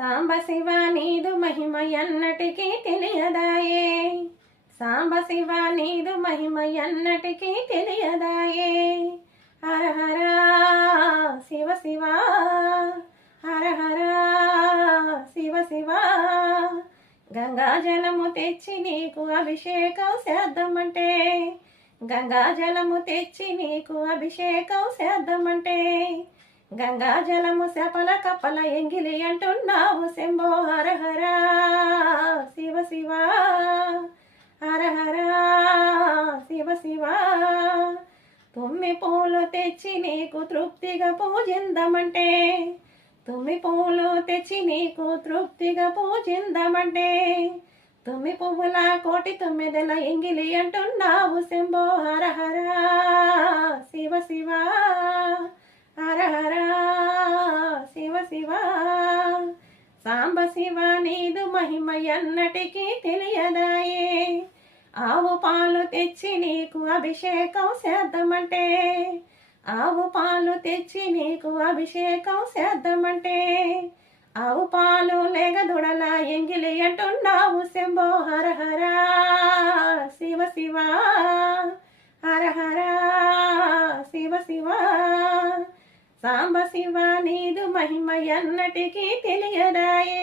సాంబ శివ నీదు మహిమ ఎన్నటికీ తెలియదాయే. సాంబ శివ నీదు మహిమ ఎన్నటికీ తెలియదాయే. హర హర శివ శివ, హర హర శివ శివ. గంగాజలము తెచ్చి నీకు అభిషేకం చేద్దామంటే, గంగాజలము తెచ్చి నీకు అభిషేకం చేద్దామంటే, గంగాజలము శపల కపల ఎంగిలి అంటున్నావు శంభో. హర హర శివ శివ, హర హర శివ శివ. తుమ్మి పూలు తెచ్చి నీకు తృప్తిగా పూజిందమంటే, తుమ్మి పూలు తెచ్చి నీకు తృప్తిగా పూజిందమంటే, తుమ్మి పువ్వుల కోటి తొమ్మిదల ఎంగిలి అంటున్నావు శంభో. హర హర శివ శివ, హర హర శివ శివ. సాంబ శివ నీదు మహిమ ఎన్నటికీ తెలియదాయే. ఆవు పాలు తెచ్చి నీకు అభిషేకం చేద్దామంటే, ఆవు పాలు తెచ్చి నీకు అభిషేకం చేద్దామంటే, ఆవు పాలు లేక దుడల ఎంగిలి అంటున్నావు శంభో. హర హర శివ శివ, హర హర శివ శివ. సాంబ శివ నీదు మహిమ ఎన్నటికీ తెలియదాయే.